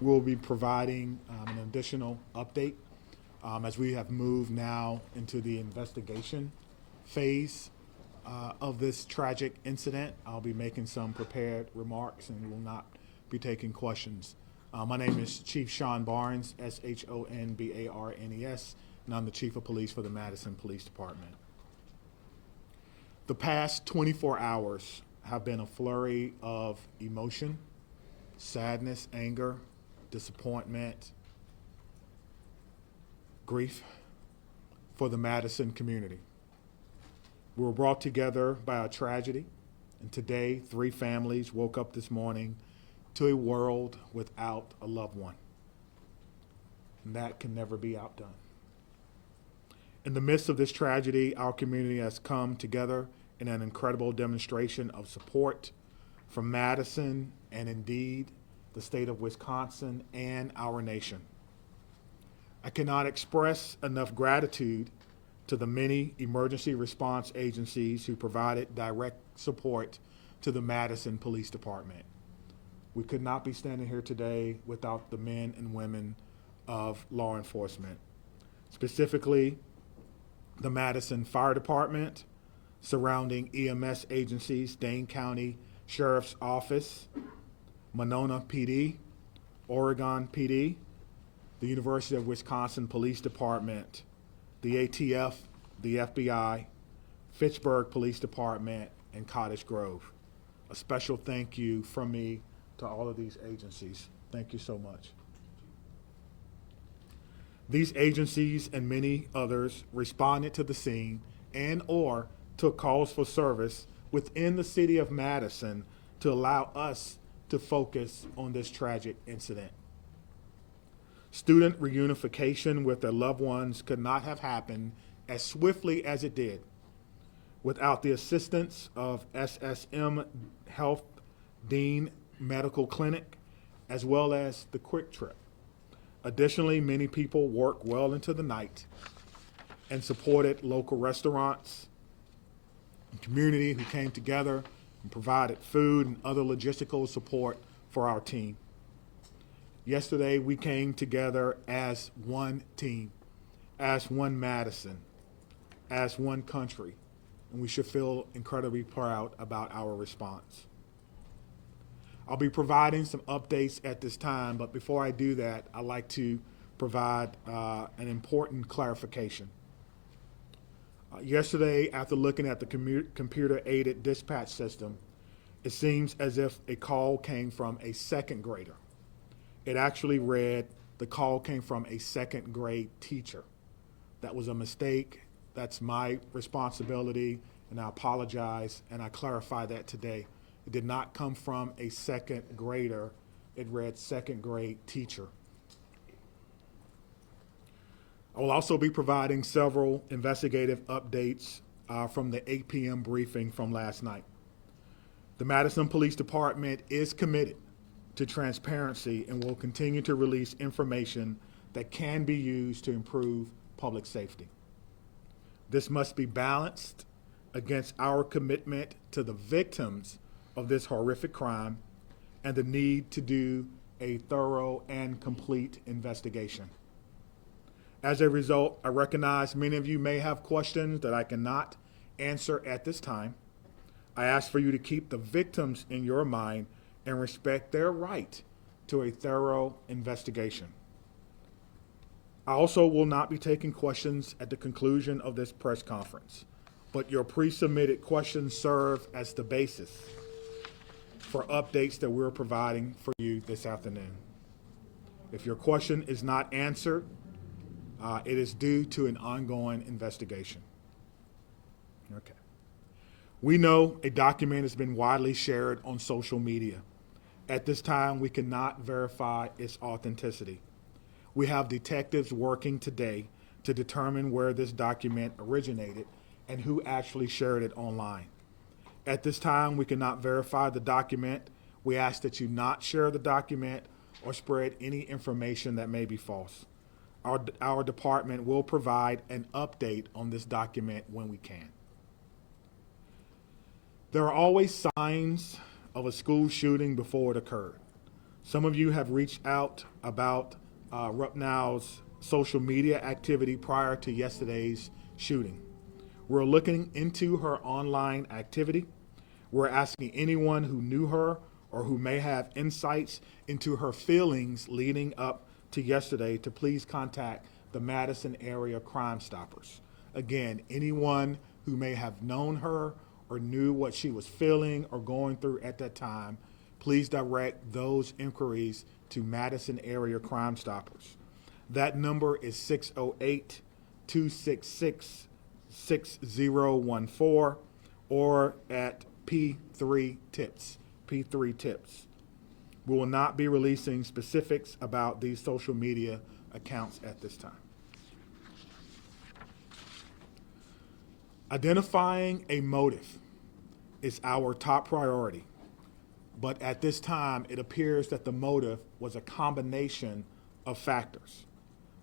We'll be providing an additional update as we have moved now into the investigation phase of this tragic incident. I'll be making some prepared remarks and will not be taking questions. My name is Chief Sean Barnes, Shonbarnes, and I'm the Chief of Police for the Madison Police Department. The past 24 hours have been a flurry of emotion, sadness, anger, disappointment, grief for the Madison community. We were brought together by a tragedy, and today 3 families woke up this morning to a world without a loved one. And that can never be outdone. In the midst of this tragedy, our community has come together in an incredible demonstration of support from Madison and indeed the state of Wisconsin and our nation. I cannot express enough gratitude to the many emergency response agencies who provided direct support to the Madison Police Department. We could not be standing here today without the men and women of law enforcement, specifically the Madison Fire Department, surrounding EMS agencies, Dane County Sheriff's Office, Monona PD, Oregon PD, the University of Wisconsin Police Department, the ATF, the FBI, Fitchburg Police Department, and Cottage Grove. A special thank you from me to all of these agencies. Thank you so much. These agencies and many others responded to the scene and or took calls for service within the city of Madison to allow us to focus on this tragic incident. Student reunification with their loved ones could not have happened as swiftly as it did without the assistance of SSM Health Dean Medical Clinic as well as the Quick Trip. Additionally, many people worked well into the night and supported local restaurants and community who came together and provided food and other logistical support for our team. Yesterday, we came together as one team, as one Madison, as one country, and we should feel incredibly proud about our response. I'll be providing some updates at this time, but before I do that, I'd like to provide an important clarification. Yesterday, after looking at the computer-aided dispatch system, it seems as if a call came from a second grader. It actually read, the call came from a second grade teacher. That was a mistake. That's my responsibility, and I apologize, and I clarify that today. It did not come from a second grader. It read second grade teacher. I will also be providing several investigative updates from the 8 p.m. briefing from last night. The Madison Police Department is committed to transparency and will continue to release information that can be used to improve public safety. This must be balanced against our commitment to the victims of this horrific crime and the need to do a thorough and complete investigation. As a result, I recognize many of you may have questions that I cannot answer at this time. I ask for you to keep the victims in your mind and respect their right to a thorough investigation. I also will not be taking questions at the conclusion of this press conference, but your pre-submitted questions serve as the basis for updates that we're providing for you this afternoon. If your question is not answered, it is due to an ongoing investigation. Okay. We know a document has been widely shared on social media. At this time, we cannot verify its authenticity. We have detectives working today to determine where this document originated and who actually shared it online. At this time, we cannot verify the document. We ask that you not share the document or spread any information that may be false. Our department will provide an update on this document when we can. There are always signs of a school shooting before it occurred. Some of you have reached out about Rupnow's social media activity prior to yesterday's shooting. We're looking into her online activity. We're asking anyone who knew her or who may have insights into her feelings leading up to yesterday to please contact the Madison Area Crime Stoppers. Again, anyone who may have known her or knew what she was feeling or going through at that time, please direct those inquiries to Madison Area Crime Stoppers. That number is 608-266-6014 or at P3 Tips. P3 Tips. We will not be releasing specifics about these social media accounts at this time. Identifying a motive is our top priority, but at this time, it appears that the motive was a combination of factors.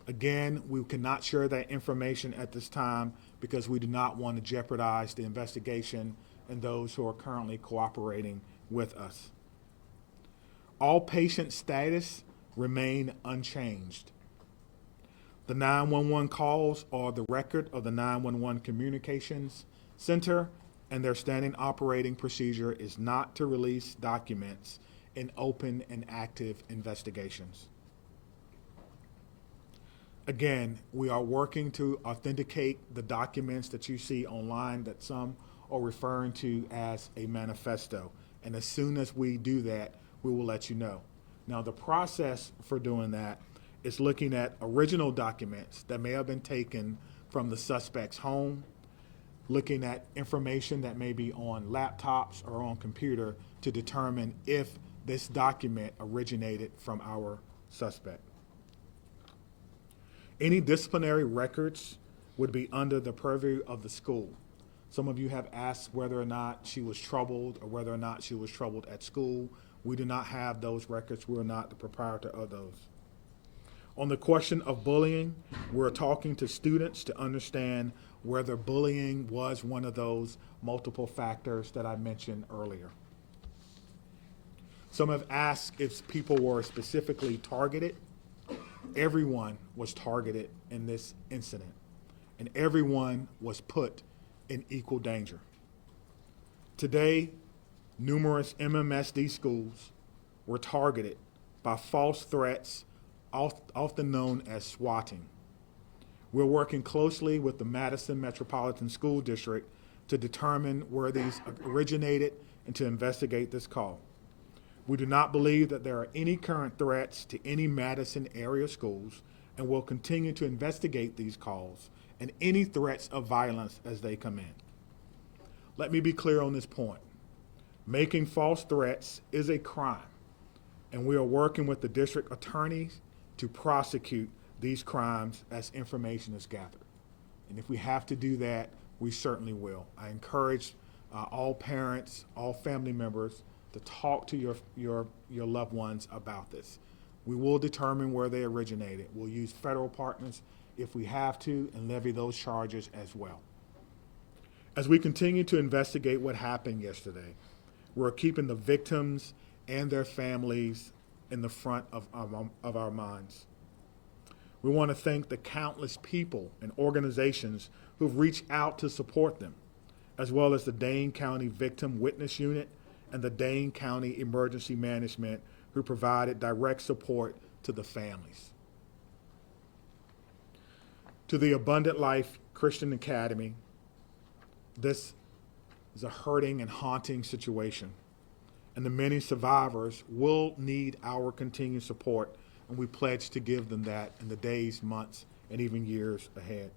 Again, we cannot share that information at this time because we do not want to jeopardize the investigation and those who are currently cooperating with us. All patient status remain unchanged. The 911 calls are the record of the 911 Communications Center, and their standing operating procedure is not to release documents in open and active investigations. Again, we are working to authenticate the documents that you see online that some are referring to as a manifesto. And as soon as we do that, we will let you know. Now, the process for doing that is looking at original documents that may have been taken from the suspect's home, looking at information that may be on laptops or on computer to determine if this document originated from our suspect. Any disciplinary records would be under the purview of the school. Some of you have asked whether or not she was troubled or whether or not she was troubled at school. We do not have those records. We're not the proprietor of those. On the question of bullying, we're talking to students to understand whether bullying was one of those multiple factors that I mentioned earlier. Some have asked if people were specifically targeted. Everyone was targeted in this incident, and everyone was put in equal danger. Today, numerous MMSD schools were targeted by false threats, often known as swatting. We're working closely with the Madison Metropolitan School District to determine where these originated and to investigate this call. We do not believe that there are any current threats to any Madison area schools, and will continue to investigate these calls and any threats of violence as they come in. Let me be clear on this point. Making false threats is a crime, and we are working with the district attorneys to prosecute these crimes as information is gathered. And if we have to do that, we certainly will. I encourage all parents, all family members to talk to your loved ones about this. We will determine where they originated. We'll use federal partners if we have to and levy those charges as well. As we continue to investigate what happened yesterday, we're keeping the victims and their families in the front of our minds. We want to thank the countless people and organizations who've reached out to support them, as well as the Dane County Victim Witness Unit and the Dane County Emergency Management, who provided direct support to the families. To the Abundant Life Christian Academy, this is a hurting and haunting situation, and the many survivors will need our continued support, and we pledge to give them that in the days, months, and even years ahead.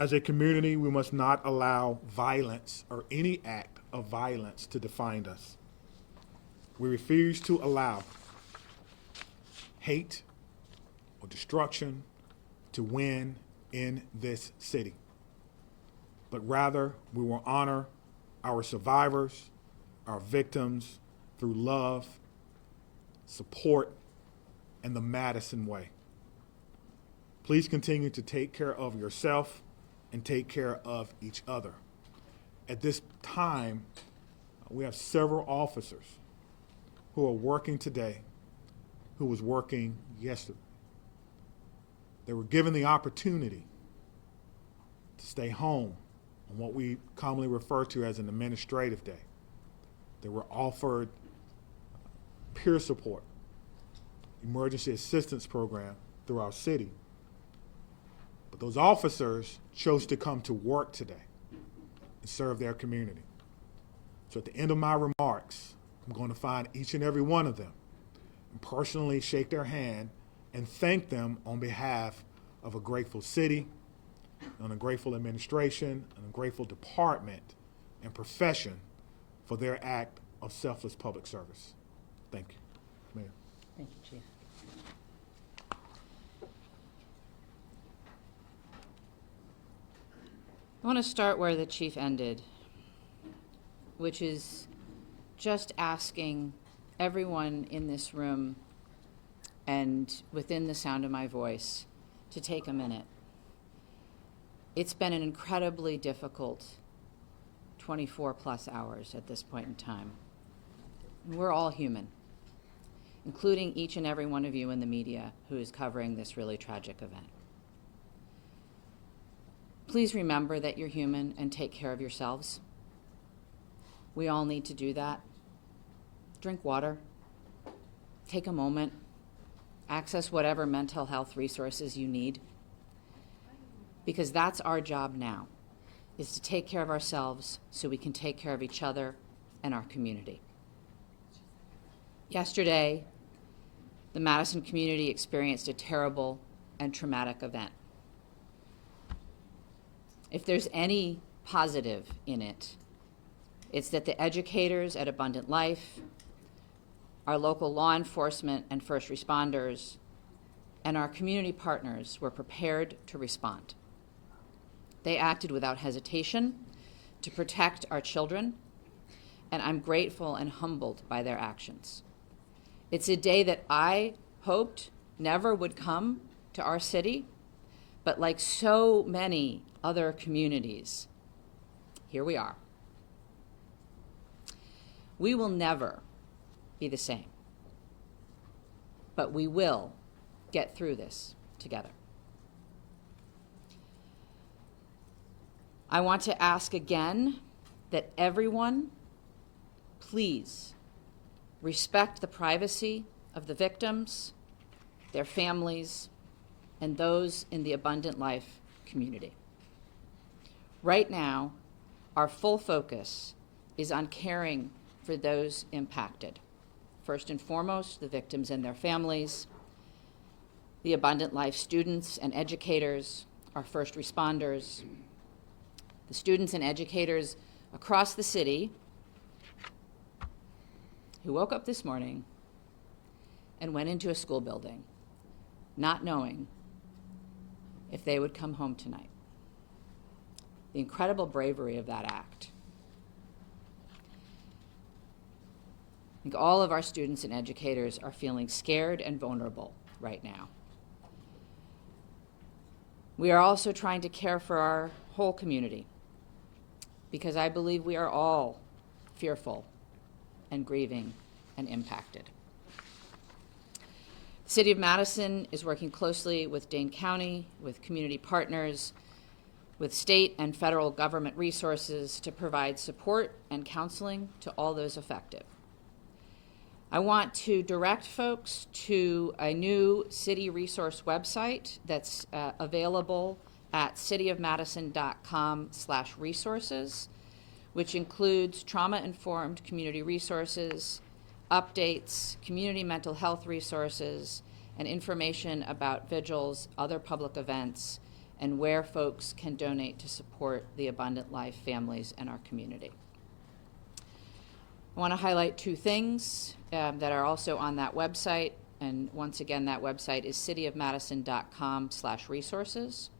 As a community, we must not allow violence or any act of violence to define us. We refuse to allow hate or destruction to win in this city, but rather we will honor our survivors, our victims through love, support, and the Madison way. Please continue to take care of yourself and take care of each other. At this time, we have several officers who who are working today who was working yesterday. They were given the opportunity to stay home on what we commonly refer to as an administrative day. They were offered peer support, emergency assistance program through our city. But those officers chose to come to work today and serve their community. So at the end of my remarks, I'm going to find each and every one of them and personally shake their hand and thank them on behalf of a grateful city, and a grateful administration, and a grateful department and profession for their act of selfless public service. Thank you, Mayor. Thank you, Chief. I want to start where the Chief ended, which is just asking everyone in this room and within the sound of my voice to take a minute. It's been an incredibly difficult 24 plus hours at this point in time. And we're all human, including each and every one of you in the media who is covering this really tragic event. Please remember that you're human and take care of yourselves. We all need to do that. Drink water. Take a moment. Access whatever mental health resources you need. Because that's our job now, is to take care of ourselves so we can take care of each other and our community. Yesterday, the Madison community experienced a terrible and traumatic event. If there's any positive in it, it's that the educators at Abundant Life, our local law enforcement and first responders, and our community partners were prepared to respond. They acted without hesitation to protect our children, and I'm grateful and humbled by their actions. It's a day that I hoped never would come to our city, but like so many other communities, here we are. We will never be the same, but we will get through this together. I want to ask again that everyone, please respect the privacy of the victims, their families, and those in the Abundant Life community. Right now, our full focus is on caring for those impacted. First and foremost, the victims and their families, the Abundant Life students and educators, our first responders, the students and educators across the city who woke up this morning and went into a school building not knowing if they would come home tonight. The incredible bravery of that act. I think all of our students and educators are feeling scared and vulnerable right now. We are also trying to care for our whole community, because I believe we are all fearful and grieving and impacted. The City of Madison is working closely with Dane County, with community partners, with state and federal government resources to provide support and counseling to all those affected. I want to direct folks to a new city resource website that's available at cityofmadison.com/resources, which includes trauma-informed community resources, updates, community mental health resources, and information about vigils, other public events, and where folks can donate to support the Abundant Life families in our community. I want to highlight two things that are also on that website, and once again, that website is cityofmadison.com/resources.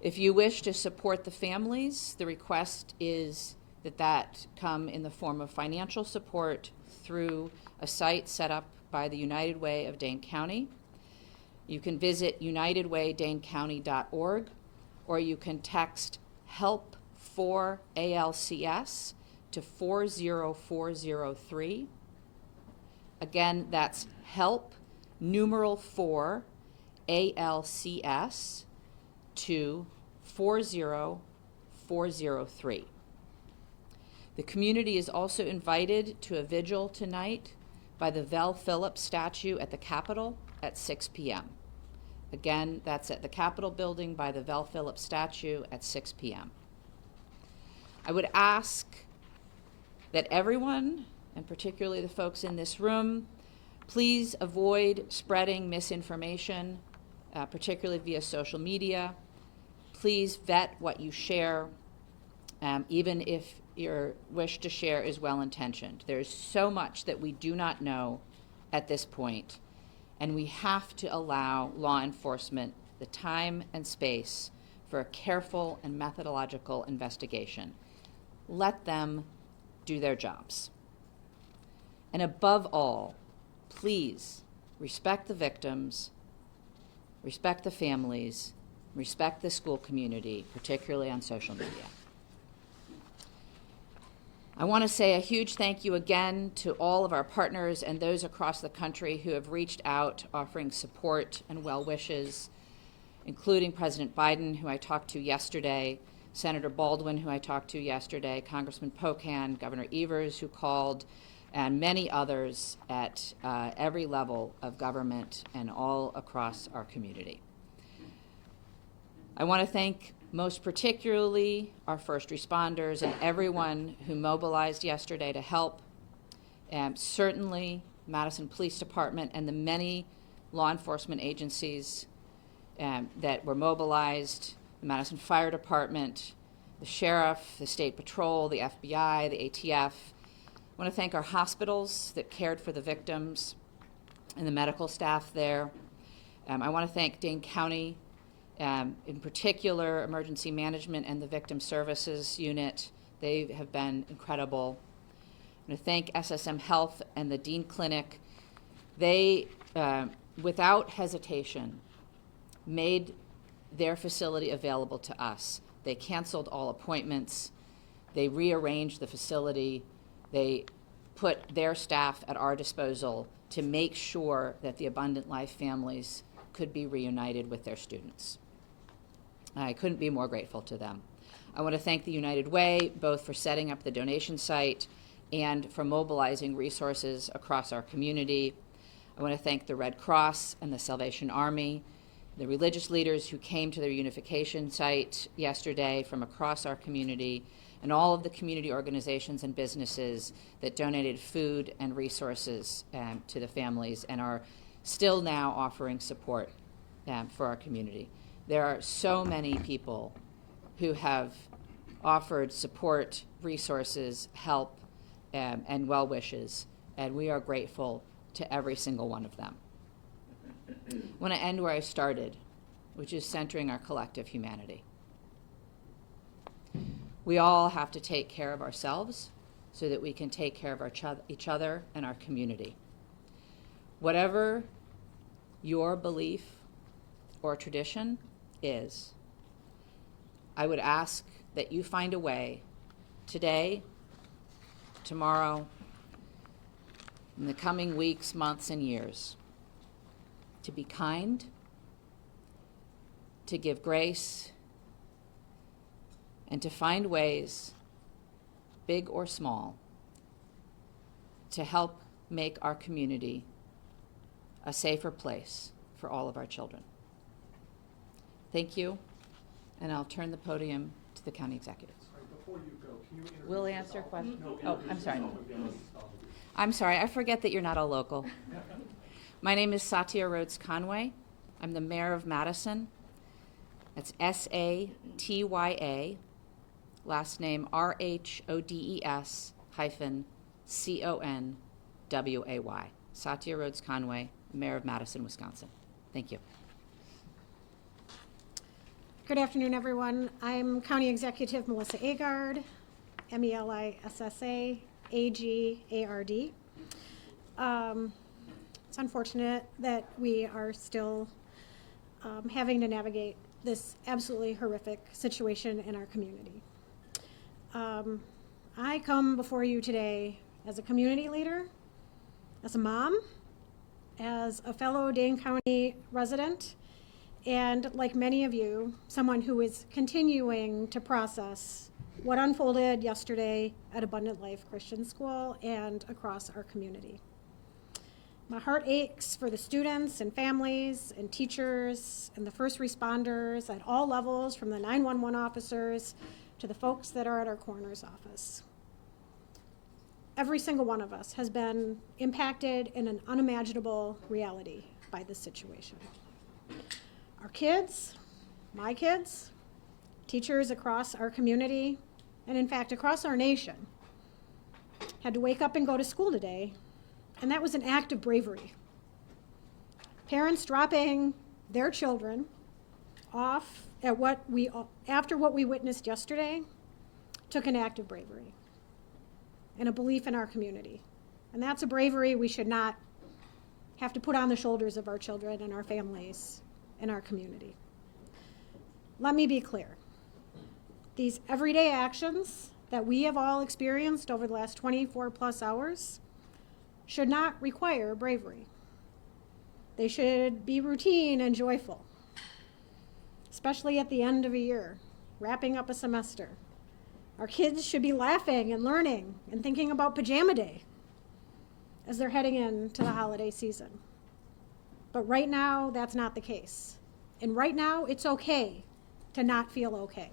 If you wish to support the families, the request is that come in the form of financial support through a site set up by the United Way of Dane County. You can visit unitedwaydanecounty.org, or you can text HELP for ALCS to 40403. Again, that's help, numeral 4, ALCS, to 40403. The community is also invited to a vigil tonight by the Vel Phillips statue at the Capitol at 6 p.m. Again, that's at the Capitol building by the Vel Phillips statue at 6 p.m. I would ask that everyone, and particularly the folks in this room, please avoid spreading misinformation, particularly via social media. Please vet what you share, even if your wish to share is well-intentioned. There's so much that we do not know at this point, and we have to allow law enforcement the time and space for a careful and methodological investigation. Let them do their jobs. And above all, please respect the victims, respect the families, respect the school community, particularly on social media. I want to say a huge thank you again to all of our partners and those across the country who have reached out offering support and well wishes, including President Biden, who I talked to yesterday, Senator Baldwin, who I talked to yesterday, Congressman Pocan, Governor Evers, who called, and many others at every level of government and all across our community. I want to thank most particularly our first responders and everyone who mobilized yesterday to help. Certainly Madison Police Department and the many law enforcement agencies that were mobilized, the Madison Fire Department, the Sheriff, the State Patrol, the FBI, the ATF. I want to thank our hospitals that cared for the victims and the medical staff there. I want to thank Dane County, in particular, Emergency Management and the Victim Services Unit. They have been incredible. I want to thank SSM Health and the Dean Clinic. They, without hesitation, made their facility available to us. They canceled all appointments. They rearranged the facility. They put their staff at our disposal to make sure that the Abundant Life families could be reunited with their students. I couldn't be more grateful to them. I want to thank the United Way, both for setting up the donation site and for mobilizing resources across our community. I want to thank the Red Cross and the Salvation Army, the religious leaders who came to the reunification site yesterday from across our community, and all of the community organizations and businesses that donated food and resources to the families and are still now offering support for our community. There are so many people who have offered support, resources, help, and well wishes, and we are grateful to every single one of them. I want to end where I started, which is centering our collective humanity. We all have to take care of ourselves so that we can take care of each other and our community. Whatever your belief or tradition is, I would ask that you find a way today, tomorrow, in the coming weeks, months, and years to be kind, to give grace, and to find ways, big or small, to help make our community a safer place for all of our children. Thank you, and I'll turn the podium to the county executive. Sorry, before you go, can you introduce We'll yourself? answer questions. No, Oh, introduce I'm sorry. yourself again. I'm sorry, I forget that you're not a local. My name is Satya Rhodes Conway. I'm the mayor of Madison. That's S-A-T-Y-A, last name R-H-O-D-E-S-C-O-N-W-A-Y. Satya Rhodes Conway, mayor of Madison, Wisconsin. Thank you. Good afternoon, everyone. I'm County Executive Melissa Agard, M-E-L-I-S-S-A, A-G-A-R-D. It's unfortunate that we are still having to navigate this absolutely horrific situation in our community. I come before you today as a community leader, as a mom, as a fellow Dane County resident, and like many of you, someone who is continuing to process what unfolded yesterday at Abundant Life Christian School and across our community. My heart aches for the students and families and teachers and the first responders at all levels, from the 911 officers to the folks that are at our coroner's office. Every single one of us has been impacted in an unimaginable reality by this situation. Our kids, my kids, teachers across our community, and in fact across our nation, had to wake up and go to school today, and that was an act of bravery. Parents dropping their children off at after what we witnessed yesterday took an act of bravery and a belief in our community. And that's a bravery we should not have to put on the shoulders of our children and our families and our community. Let me be clear. These everyday actions that we have all experienced over the last 24 plus hours should not require bravery. They should be routine and joyful, especially at the end of a year, wrapping up a semester. Our kids should be laughing and learning and thinking about pajama day as they're heading into the holiday season. But right now, that's not the case. And right now, it's okay to not feel okay.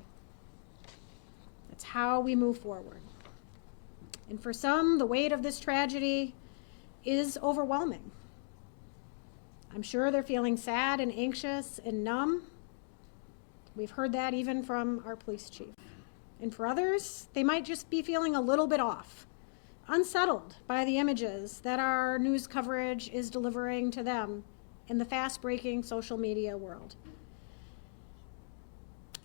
That's how we move forward. And for some, the weight of this tragedy is overwhelming. I'm sure they're feeling sad and anxious and numb. We've heard that even from our police chief. And for others, they might just be feeling a little bit off, unsettled by the images that our news coverage is delivering to them in the fast-breaking social media world.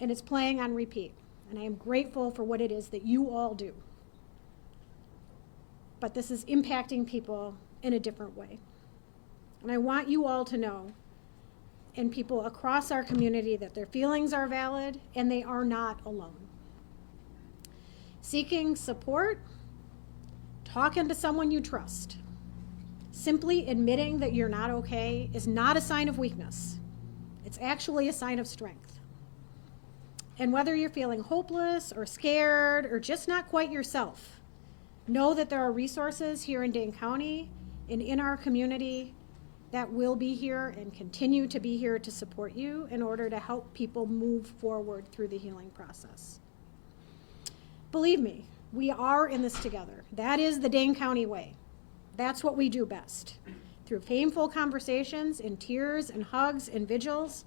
And it's playing on repeat. And I am grateful for what it is that you all do. But this is impacting people in a different way. And I want you all to know, and people across our community, that their feelings are valid and they are not alone. Seeking support, talking to someone you trust, simply admitting that you're not okay is not a sign of weakness. It's actually a sign of strength. And whether you're feeling hopeless or scared or just not quite yourself, know that there are resources here in Dane County and in our community that will be here and continue to be here to support you in order to help people move forward through the healing process. Believe me, we are in this together. That is the Dane County way. That's what we do best. Through painful conversations and tears and hugs and vigils,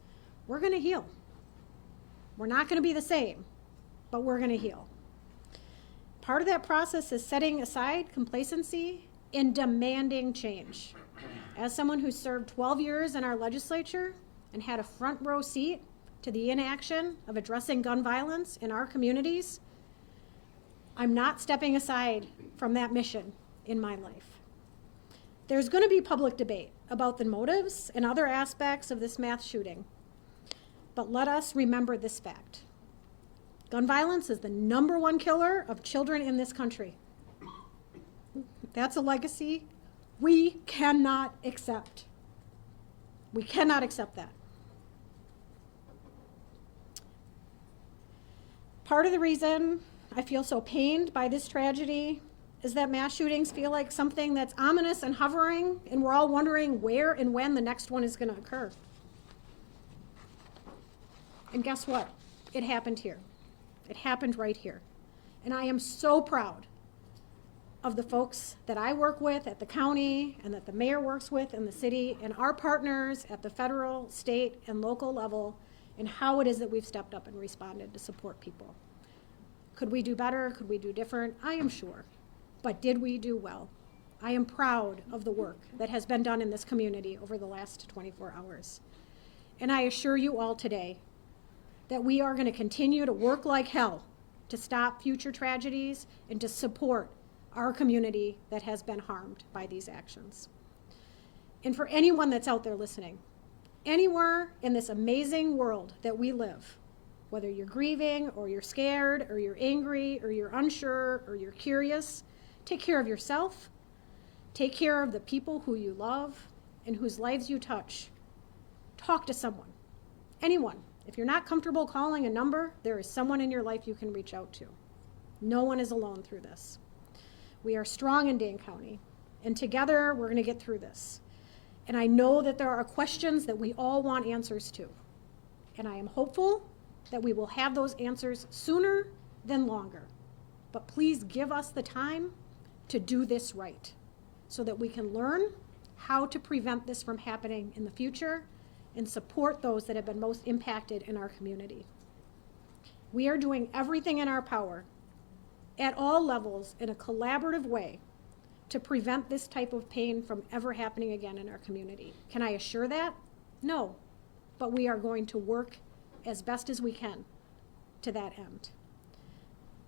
we're going to heal. We're not going to be the same, but we're going to heal. Part of that process is setting aside complacency and demanding change. As someone who served 12 years in our legislature and had a front row seat to the inaction of addressing gun violence in our communities, I'm not stepping aside from that mission in my life. There's going to be public debate about the motives and other aspects of this mass shooting, but let us remember this fact. Gun violence is the #1 killer of children in this country. That's a legacy we cannot accept. We cannot accept that. Part of the reason I feel so pained by this tragedy is that mass shootings feel like something that's ominous and hovering, and we're all wondering where and when the next one is going to occur. And guess what? It happened here. It happened right here. And I am so proud of the folks that I work with at the county and that the mayor works with in the city and our partners at the federal, state, and local level, and how it is that we've stepped up and responded to support people. Could we do better? Could we do different? I am sure. But did we do well? I am proud of the work that has been done in this community over the last 24 hours. And I assure you all today that we are going to continue to work like hell to stop future tragedies and to support our community that has been harmed by these actions. And for anyone that's out there listening, anywhere in this amazing world that we live, whether you're grieving or you're scared or you're angry or you're unsure or you're curious, take care of yourself, Take care of the people who you love and whose lives you touch. Talk to someone, anyone. If you're not comfortable calling a number, there is someone in your life you can reach out to. No one is alone through this. We are strong in Dane County, and together we're going to get through this. And I know that there are questions that we all want answers to. And I am hopeful that we will have those answers sooner than longer. But please give us the time to do this right so that we can learn how to prevent this from happening in the future and support those that have been most impacted in our community. We are doing everything in our power at all levels in a collaborative way to prevent this type of pain from ever happening again in our community. Can I assure that? No, but we are going to work as best as we can to that end.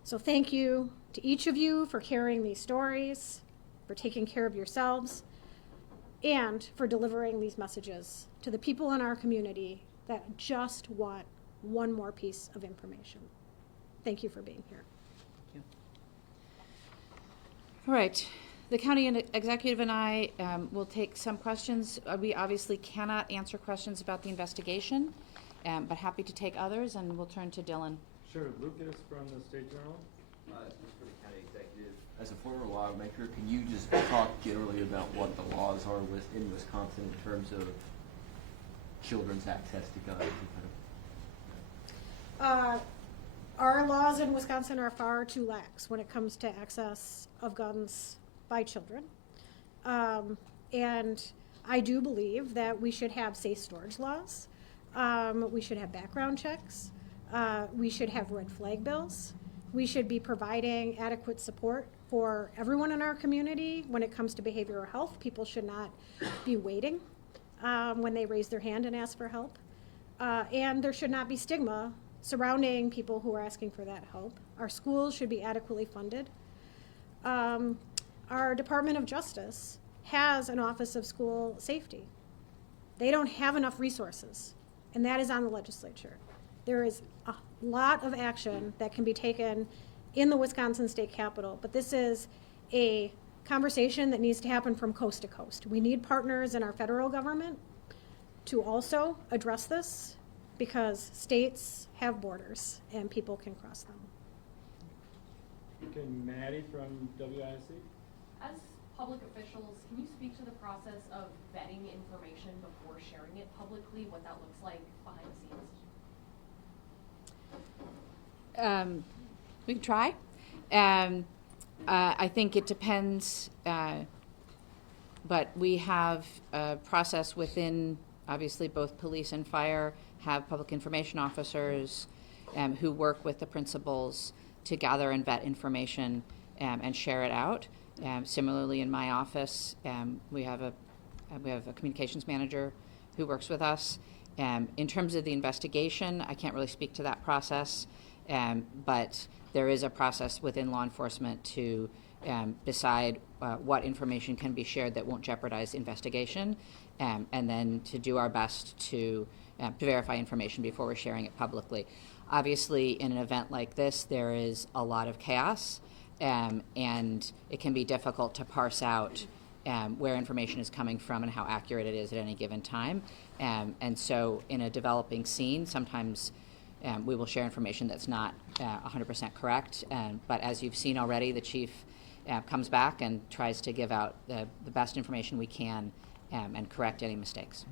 So thank you to each of you for carrying these stories, for taking care of yourselves, and for delivering these messages to the people in our community that just want one more piece of information. Thank you for being here. All right. The county executive and I will take some questions. We obviously cannot answer questions about the investigation, but happy to take others, and we'll turn to Dylan. Sure, Lucas from the State Journal. Just for the county executive, as a former lawmaker, can you just talk generally about what the laws are in Wisconsin in terms of children's access to guns? Our laws in Wisconsin are far too lax when it comes to access of guns by children. And I do believe that we should have safe storage laws. We should have background checks. We should have red flag bills. We should be providing adequate support for everyone in our community when it comes to behavioral health. People should not be waiting when they raise their hand and ask for help. And there should not be stigma surrounding people who are asking for that help. Our schools should be adequately funded. Our Department of Justice has an Office of School Safety. They don't have enough resources, and that is on the legislature. There is a lot of action that can be taken in the Wisconsin State Capitol, but this is a conversation that needs to happen from coast to coast. We need partners in our federal government to also address this because states have borders and people can cross them. Okay, Maddie from WISC. As public officials, can you speak to the process of vetting information before sharing it publicly, what that looks like behind the scenes? We can try. I think it depends, but we have a process within, obviously, both police and fire have public information officers who work with the principals to gather and vet information and share it out. Similarly, in my office, we have a communications manager who works with us. In terms of the investigation, I can't really speak to that process, but there is a process within law enforcement to decide what information can be shared that won't jeopardize the investigation, and then to do our best to verify information before we're sharing it publicly. Obviously, in an event like this, there is a lot of chaos, and it can be difficult to parse out where information is coming from and how accurate it is at any given time. And so in a developing scene, sometimes we will share information that's not 100% correct. But as you've seen already, the chief comes back and tries to give out the best information we can and correct any mistakes.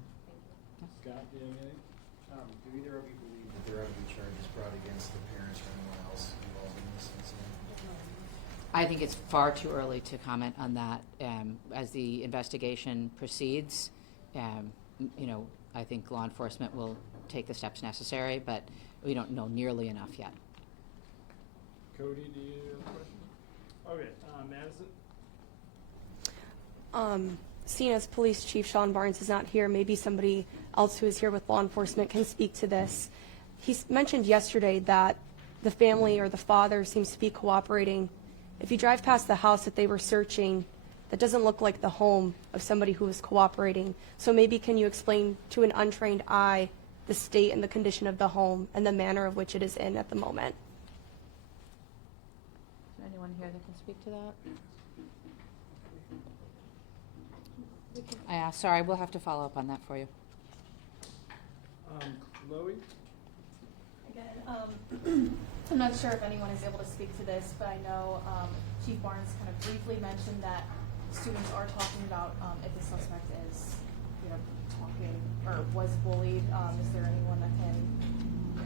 Scott, do you have anything? Do either of you believe that there are any charges brought against the parents or anyone else involved in this incident? I think it's far too early to comment on that. As the investigation proceeds, I think law enforcement will take the steps necessary, but we don't know nearly enough yet. Cody, do you have a question? Okay, Madison? Seeing as Police Chief Sean Barnes is not here, maybe somebody else who is here with law enforcement can speak to this. He mentioned yesterday that the family or the father seems to be cooperating. If you drive past the house that they were searching, that doesn't look like the home of somebody who is cooperating. So maybe can you explain to an untrained eye the state and the condition of the home and the manner of which it is in at the moment? Is there anyone here that can speak to that? Sorry, we'll have to follow up on that for you. Chloe? Again, I'm not sure if anyone is able to speak to this, but I know Chief Barnes kind of briefly mentioned that students are talking about if the suspect is, talking or was bullied. Is there anyone that can,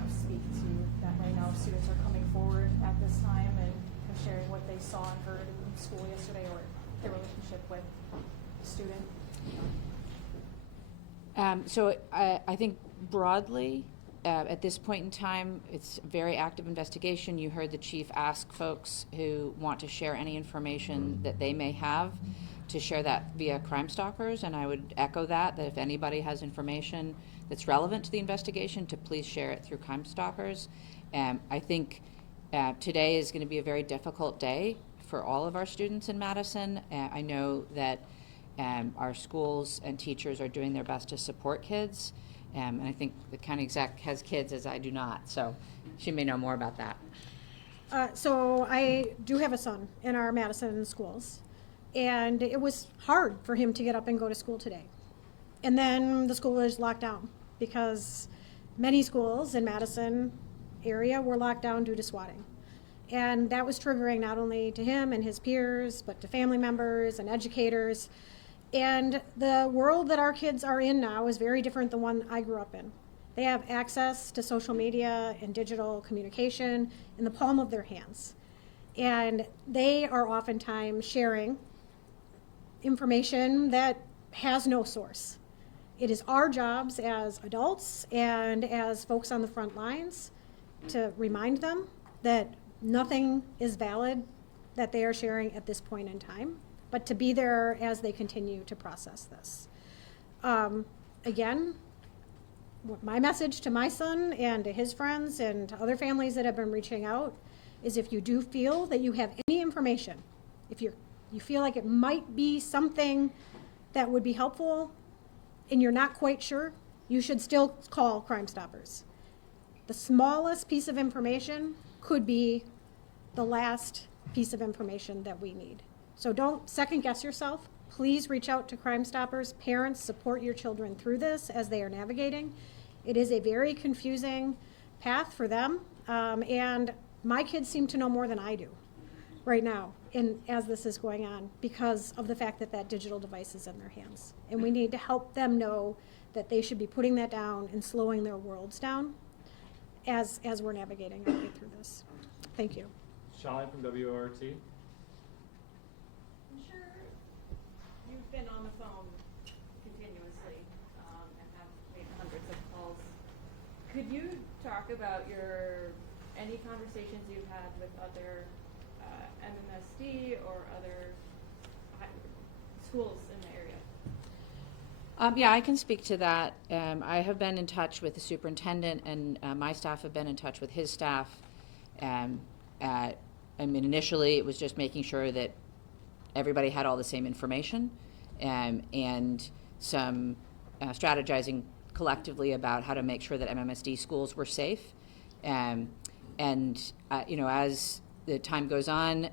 speak to that right now? If students are coming forward at this time and sharing what they saw and heard in school yesterday, or their relationship with the student. So I think broadly, at this point in time, it's a very active investigation. You heard the chief ask folks who want to share any information that they may have to share that via Crime Stoppers, and I would echo that if anybody has information that's relevant to the investigation, to please share it through Crime Stoppers. I think today is going to be a very difficult day for all of our students in Madison. I know that our schools and teachers are doing their best to support kids. And I think the county exec has kids, as I do not, so she may know more about that. So I do have a son in our Madison schools, and it was hard for him to get up and go to school today. And then the school was locked down because many schools in Madison area were locked down due to swatting. And that was triggering not only to him and his peers, but to family members and educators. And the world that our kids are in now is very different than the one I grew up in. They have access to social media and digital communication in the palm of their hands. And they are oftentimes sharing information that has no source. It is our jobs as adults and as folks on the front lines to remind them that nothing is valid that they are sharing at this point in time, but to be there as they continue to process this. Again, my message to my son and to his friends and to other families that have been reaching out is, if you do feel that you have any information, if you feel like it might be something that would be helpful and you're not quite sure, you should still call Crime Stoppers. The smallest piece of information could be the last piece of information that we need. So don't second guess yourself. Please reach out to Crime Stoppers. Parents, support your children through this as they are navigating. It is a very confusing path for them, and my kids seem to know more than I do right now as this is going on, because of the fact that that digital device is in their hands. And we need to help them know that they should be putting that down and slowing their worlds down as we're navigating our way through this. Thank you. Shine from WORT. I'm sure you've been on the phone continuously and have made hundreds of calls. Could you talk about any conversations you've had with other MMSD or other schools in the area? Yeah, I can speak to that. I have been in touch with the superintendent, and my staff have been in touch with his staff. Initially, it was just making sure that everybody had all the same information, and some strategizing collectively about how to make sure that MMSD schools were safe. As the time goes on,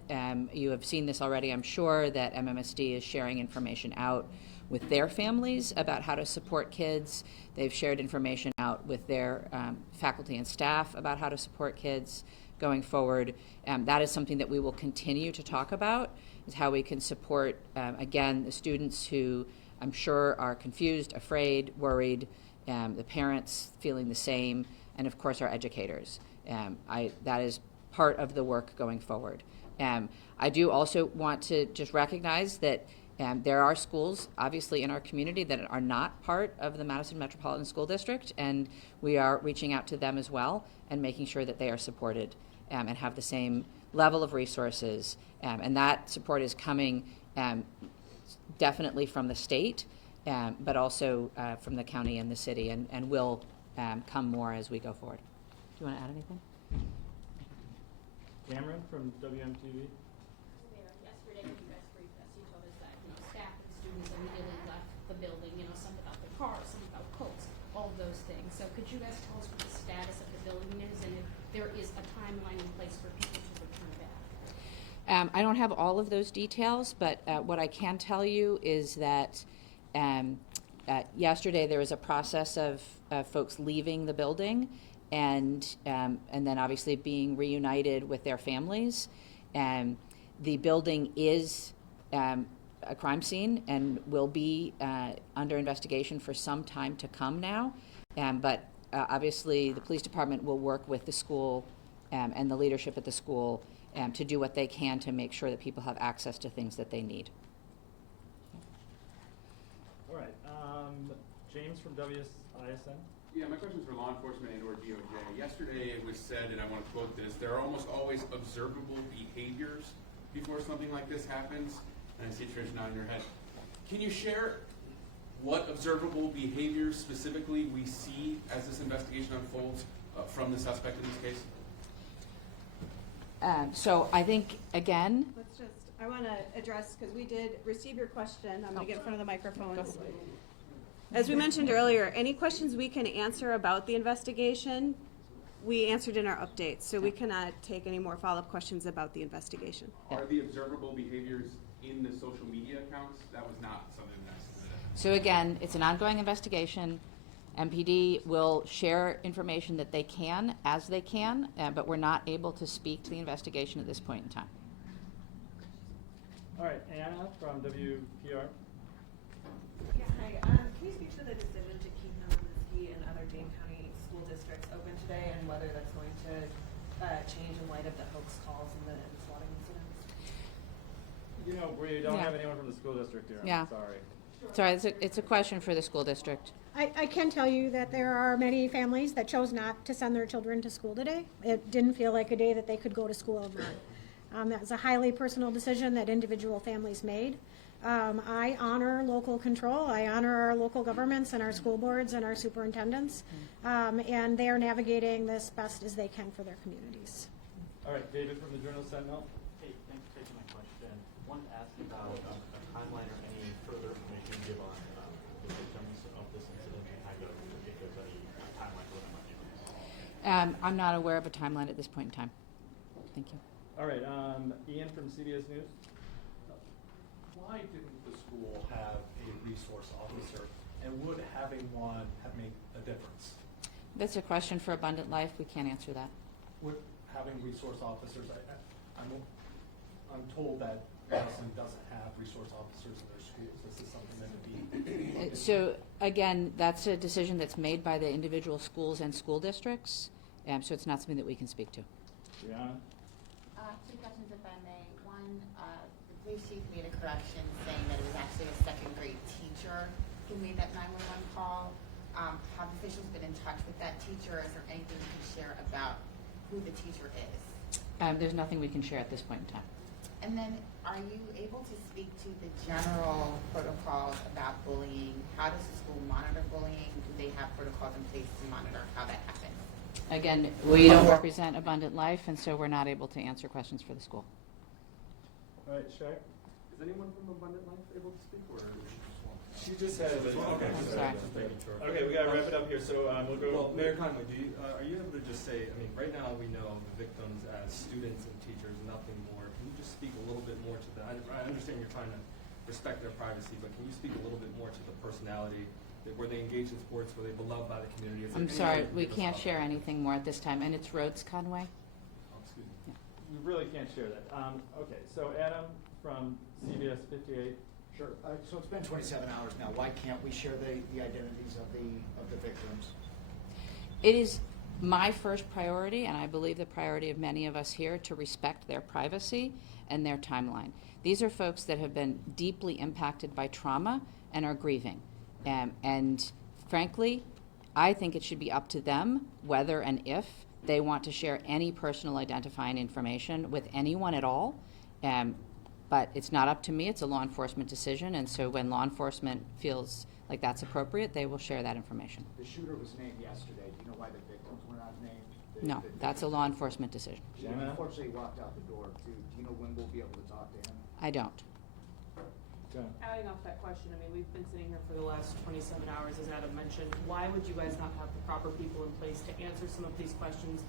you have seen this already, I'm sure, that MMSD is sharing information out with their families about how to support kids. They've shared information out with their faculty and staff about how to support kids going forward. That is something that we will continue to talk about, is how we can support, again, the students who I'm sure are confused, afraid, worried, the parents feeling the same, and of course our educators. That is part of the work going forward. I do also want to just recognize that there are schools, obviously, in our community that are not part of the Madison Metropolitan School District, and we are reaching out to them as well and making sure that they are supported and have the same level of resources. And that support is coming definitely from the state, but also from the county and the city, and will come more as we go forward. Do you want to add anything? Cameron from WMTV. Yesterday when you guys briefed us, you told us that, staff and students immediately left the building, some about their cars, some about coats, all of those things. So could you guys tell us what the status of the building is, and if there is a timeline in place for people to return back? I don't have all of those details, but what I can tell you is that Yesterday, there was a process of folks leaving the building and then obviously being reunited with their families. The building is a crime scene and will be under investigation for some time to come now. But obviously, the police department will work with the school and the leadership at the school to do what they can to make sure that people have access to things that they need. All right, James from WISN. Yeah, my question is for law enforcement and or DOJ. Yesterday it was said, and I want to quote this, there are almost always observable behaviors before something like this happens. And I see Trish nodding her head. Can you share what observable behaviors specifically we see as this investigation unfolds from the suspect in this case? So I think, again, Let's just, I want to address, because we did receive your question. I'm going to get in front of the microphones. As we mentioned earlier, any questions we can answer about the investigation, we answered in our updates. So we cannot take any more follow-up questions about the investigation. Are the observable behaviors in the social media accounts? That was not something that's... so again, it's an ongoing investigation. MPD will share information that they can as they can, but we're not able to speak to the investigation at this point in time. All right, Anna from WPR. Yeah, hi. Can you speak to the decision to keep Madison and other Dane County school districts open today, and whether that's going to change in light of the hoax calls and the swatting incidents? You know, we don't Yeah. have anyone from the school district here. Yeah. I'm sorry. Sorry, it's a question for the school district. I can tell you that there are many families that chose not to send their children to school today. It didn't feel like a day that they could go to school over. That was a highly personal decision that individual families made. I honor local control. I honor our local governments and our school boards and our superintendents, and they are navigating this best as they can for their communities. All right, David from the Journal Sentinel. Hey, thanks for taking my question. Wanted to ask you about a timeline or any further information you give on the victims of this incident and kind of if there's any timeline for them. I'm not aware of a timeline at this point in time. Thank you. All right, Ian from CBS News. Why didn't the school have a resource officer, and would having one have made a difference? That's a question for Abundant Life. We can't answer that. Would having resource officers, I'm told that Madison doesn't have resource officers in their schools. This is something that would be... So again, that's a decision that's made by the individual schools and school districts, so it's not something that we can speak to. Brianna? Two questions, if I may. One, the police chief made a correction saying that it was actually a second grade teacher who made that 911 call. Have officials been in touch with that teacher? Is there anything you can share about who the teacher is? There's nothing we can share at this point in time. And then, are you able to speak to the general protocols about bullying? How does the school monitor bullying? Do they have protocols in place to monitor how that happens? Again, we don't represent Abundant Life, and so we're not able to answer questions for the school. All right, Shaq? Is anyone from Abundant Life able to speak, or she just had it. Okay, I'm sorry. Okay, we gotta wrap it up here. So we'll go. Well, Mayor Conway, are you able to just say? I mean, right now we know the victims as students and teachers, nothing more. Can you just speak a little bit more to that? I understand you're trying to respect their privacy, but can you speak a little bit more to the personality? Were they engaged in sports? Were they beloved by the community? I'm sorry, we can't share anything more at this time, and it's Rhodes Conway. Oh, excuse me. Yeah. We really can't share that. Okay, so Adam from CBS 58. Sure. So it's been 27 hours now. Why can't we share the identities of the victims? It is my first priority, and I believe the priority of many of us here, to respect their privacy and their timeline. These are folks that have been deeply impacted by trauma and are grieving. And frankly, I think it should be up to them whether and if they want to share any personal identifying information with anyone at all. But it's not up to me. It's a law enforcement decision. And so when law enforcement feels like that's appropriate, they will share that information. The shooter was named yesterday. Do you know why the victims were not named? No, that's a law enforcement decision. He unfortunately walked out the door, too. Do you know when we'll be able to talk to him? I don't. Adding off that question, I mean, we've been sitting here for the last 27 hours, as Adam mentioned. Why would you guys not have the proper people in place to answer some of these questions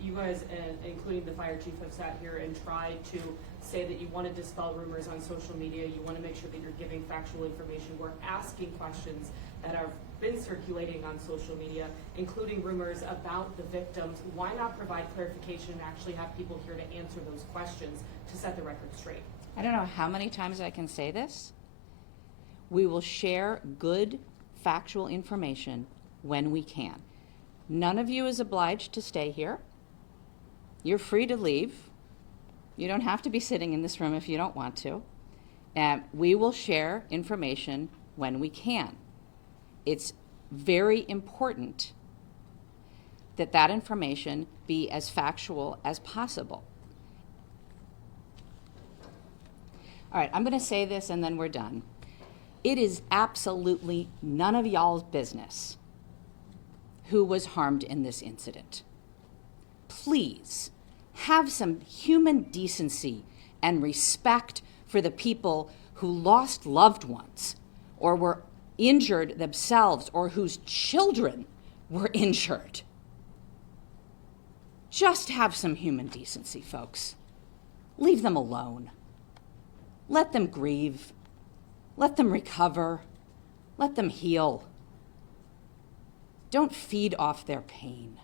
you guys, including the fire chief, have sat here and tried to say that you want to dispel rumors on social media. You want to make sure that you're giving factual information. We're asking questions that have been circulating on social media, including rumors about the victims. Why not provide clarification and actually have people here to answer those questions to set the record straight? I don't know how many times I can say this. We will share good factual information when we can. None of you is obliged to stay here. You're free to leave. You don't have to be sitting in this room if you don't want to. We will share information when we can. It's very important that that information be as factual as possible. All right, I'm going to say this and then we're done. It is absolutely none of y'all's business who was harmed in this incident. Please have some human decency and respect for the people who lost loved ones or were injured themselves or whose children were injured. Just have some human decency, folks. Leave them alone. Let them grieve. Let them recover. Let them heal. Don't feed off their pain.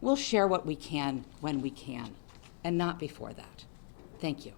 We'll share what we can when we can, and not before that. Thank you.